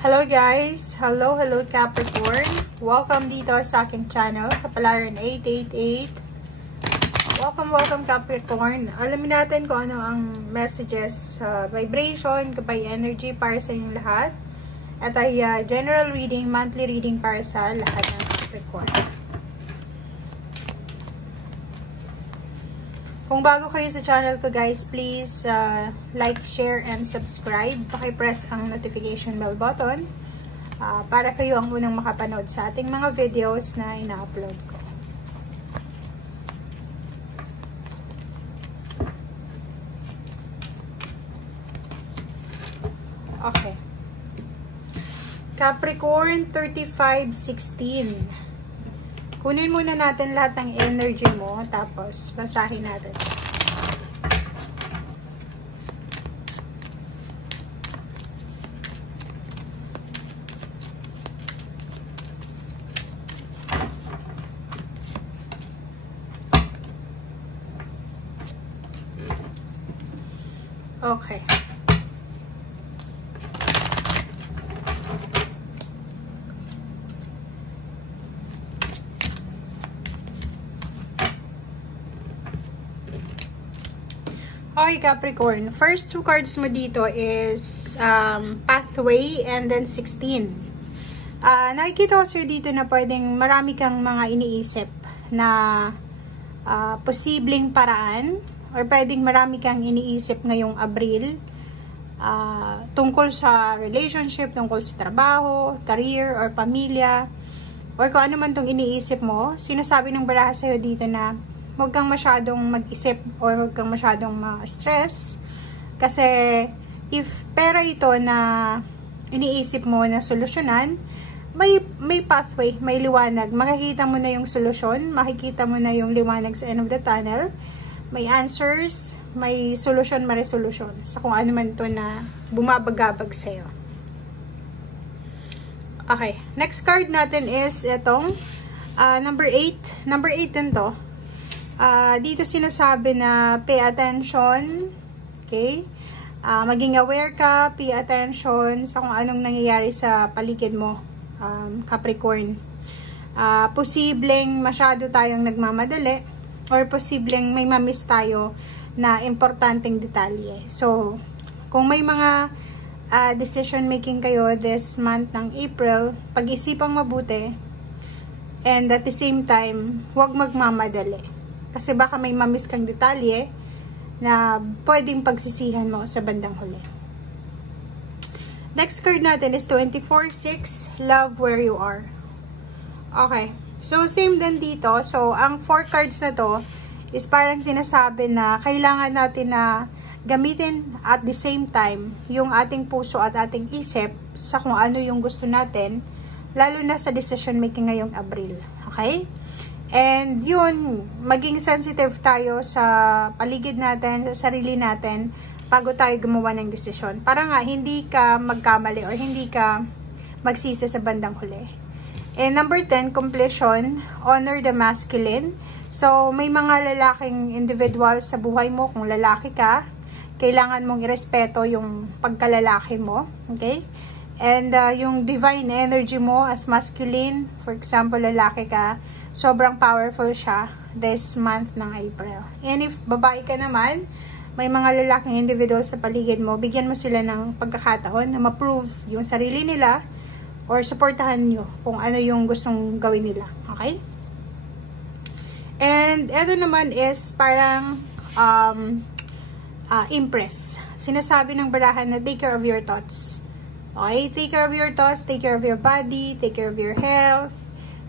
Hello guys! Hello Capricorn! Welcome dito sa aking channel, Kapalaran 888. Welcome Capricorn! Alamin natin kung ano ang messages, vibration, kapay energy para sa inyong lahat. At ay general reading, monthly reading para sa lahat ng Capricorn. Kung bago kayo sa channel ko guys, please like, share, and subscribe. Paki-press ang notification bell button para kayo ang unang makapanood sa ating mga videos na ina-upload ko. Okay. Capricorn 3516. Kunin muna natin lahat ng energy mo, tapos basahin natin. Okay. Okay, Capricorn. First two cards mo dito is Pathway and then 16. Nakikita ko sa'yo dito na pwedeng marami kang mga iniisip na posibleng paraan or pwedeng marami kang iniisip ngayong Abril tungkol sa relationship, tungkol sa trabaho, career, or pamilya, or kung ano man tong iniisip mo. Sinasabi ng baraha sa'yo dito na huwag kang masyadong mag-isip o huwag kang masyadong ma-stress. Kasi, if pera ito na iniisip mo na solusyonan, may pathway, may liwanag. Makikita mo na yung solusyon, makikita mo na yung liwanag sa end of the tunnel. May answers, may solusyon, may resolution sa kung ano man ito na bumabagabag sa'yo. Okay, next card natin is itong number 8. Number 8 din to. Dito sinasabi na pay attention, okay? Maging aware ka, pay attention sa kung anong nangyayari sa paligid mo, Capricorn. Posibleng masyado tayong nagmamadali or posibleng may mamiss tayo na importanteng detalye. So, kung may mga decision making kayo this month ng April, pag-isipang mabuti and at the same time, huwag magmamadali. Kasi baka may mamiss kang detalye na pwedeng pagsisihan mo sa bandang huli. Next card natin is 24-6, Love Where You Are. Okay. So, same din dito. So, ang 4 cards na to is parang sinasabi na kailangan natin na gamitin at the same time yung ating puso at ating isip sa kung ano yung gusto natin, lalo na sa decision making ngayong Abril. Okay? And yun, maging sensitive tayo sa paligid natin, sa sarili natin, bago tayo gumawa ng desisyon. Para nga, hindi ka magkamali or hindi ka magsisi sa bandang huli. And number 10, completion, honor the masculine. So, may mga lalaking individual sa buhay mo, kung lalaki ka, kailangan mong irespeto yung pagkalalaki mo. Okay? And yung divine energy mo as masculine, for example, lalaki ka, sobrang powerful siya this month ng April. And if babae ka naman, may mga lalaking individual sa paligid mo, bigyan mo sila ng pagkakataon na ma-prove yung sarili nila or supportahan nyo kung ano yung gustong gawin nila. Okay? And ito naman is parang impress. Sinasabi ng barahan na take care of your thoughts. Okay? Take care of your thoughts, take care of your body, take care of your health,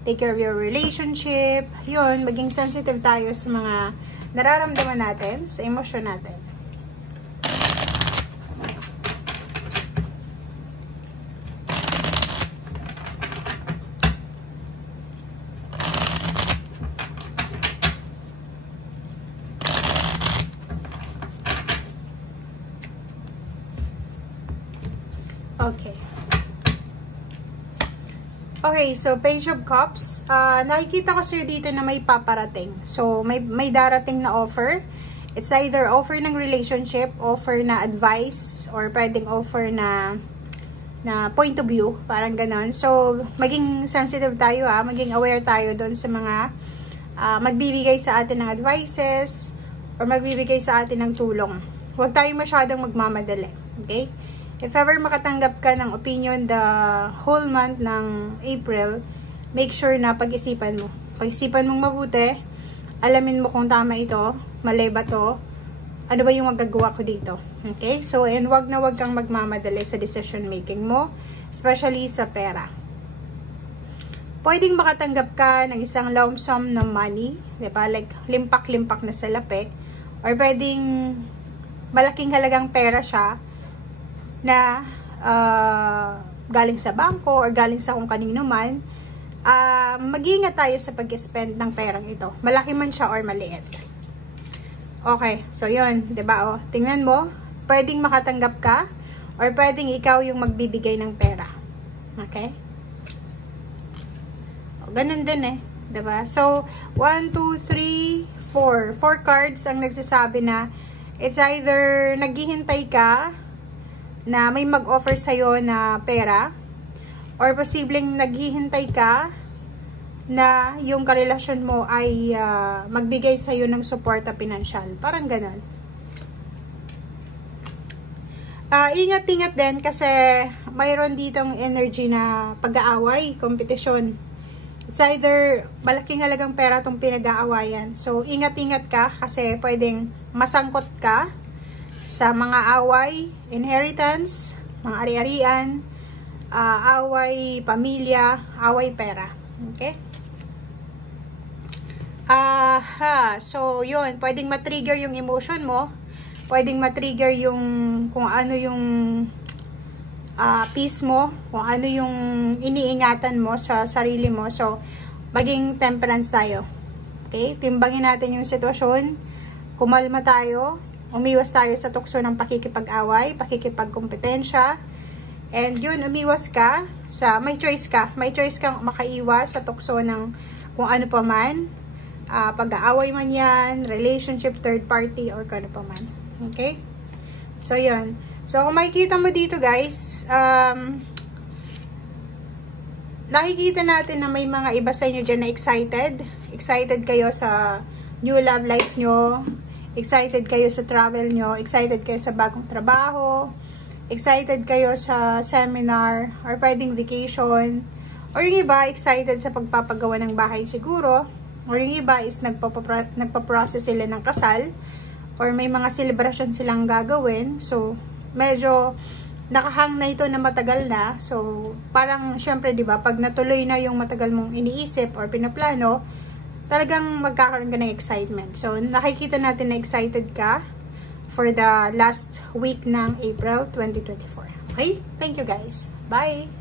take care of your relationship. Yun, maging sensitive tayo sa mga nararamdaman natin, sa emosyon natin. Okay. Okay, so Page of Cups. Nakikita ko sa'yo dito na may paparating. So, may darating na offer. It's either offer ng relationship, offer na advice, or pwedeng offer na na point of view, parang ganon. So, maging sensitive tayo maging aware tayo doon sa mga magbibigay sa atin ng advices or magbibigay sa atin ng tulong. Huwag tayo masyadong magmamadali, okay? If ever makatanggap ka ng opinion the whole month ng April, make sure na pag-isipan mo. Pag-isipan mong mabuti, alamin mo kung tama ito, mali ba to, ano ba yung magagawa ko dito. Okay? So, and wag na wag kang magmamadali sa decision making mo, especially sa pera. Pwedeng makatanggap ka ng isang lump sum ng money, diba? Like, limpak-limpak na salapi. Or pwedeng malaking halagang pera siya na galing sa bangko or galing sa kung kanino man. Mag-iingat tayo sa pag-spend ng perang ito. Malaki man siya or maliit. Okay, so yun, diba? Tingnan mo, pwedeng makatanggap ka or pwedeng ikaw yung magbibigay ng pera. Okay? Ganun din diba? So, 1, 2, 3, 4. 4 cards ang nagsasabi na it's either naghihintay ka na may mag-offer sa'yo na pera or posibleng naghihintay ka na yung karelasyon mo ay magbigay sa'yo ng suporta pinansyal. Parang ganun. Ingat-ingat din kasi mayroon ditong energy na pag-aaway, kompetisyon. It's either malaking halagang pera itong pinag-aawayan. So, ingat-ingat ka kasi pwedeng masangkot ka sa mga away, inheritance, mga ari-arian, away pamilya, away pera. Okay? So, yun. Pwedeng matrigger yung emotion mo. Pwedeng matrigger yung kung ano yung peace mo, kung ano yung iniingatan mo sa sarili mo. So, maging temperance tayo. Okay? Timbangin natin yung sitwasyon. Kumalma tayo. Umiwas tayo sa tukso ng pakikipag-away, pakikipagkompetensya. And yun, umiwas ka sa, may choice ka. May choice kang makaiwas sa tukso ng kung ano pa man. Pag-aaway man yan, relationship, third party, or kung ano pa man. Okay? So, yun. So, kung makikita mo dito guys, nakikita natin na may mga iba sa inyo dyan na excited. Excited kayo sa new love life nyo. Excited kayo sa travel nyo. Excited kayo sa bagong trabaho. Excited kayo sa seminar or pwedeng vacation. Or yung iba, excited sa pagpapagawa ng bahay siguro. Or yung iba is nagpa-process sila ng kasal. Or may mga celebration silang gagawin. So, medyo nakahang na ito na matagal na. So, parang syempre, di ba, pag natuloy na yung matagal mong iniisip or pinaplano, talagang magkakaroon ka ng excitement. So, nakikita natin na excited ka for the last week ng April 2024. Okay? Thank you guys. Bye!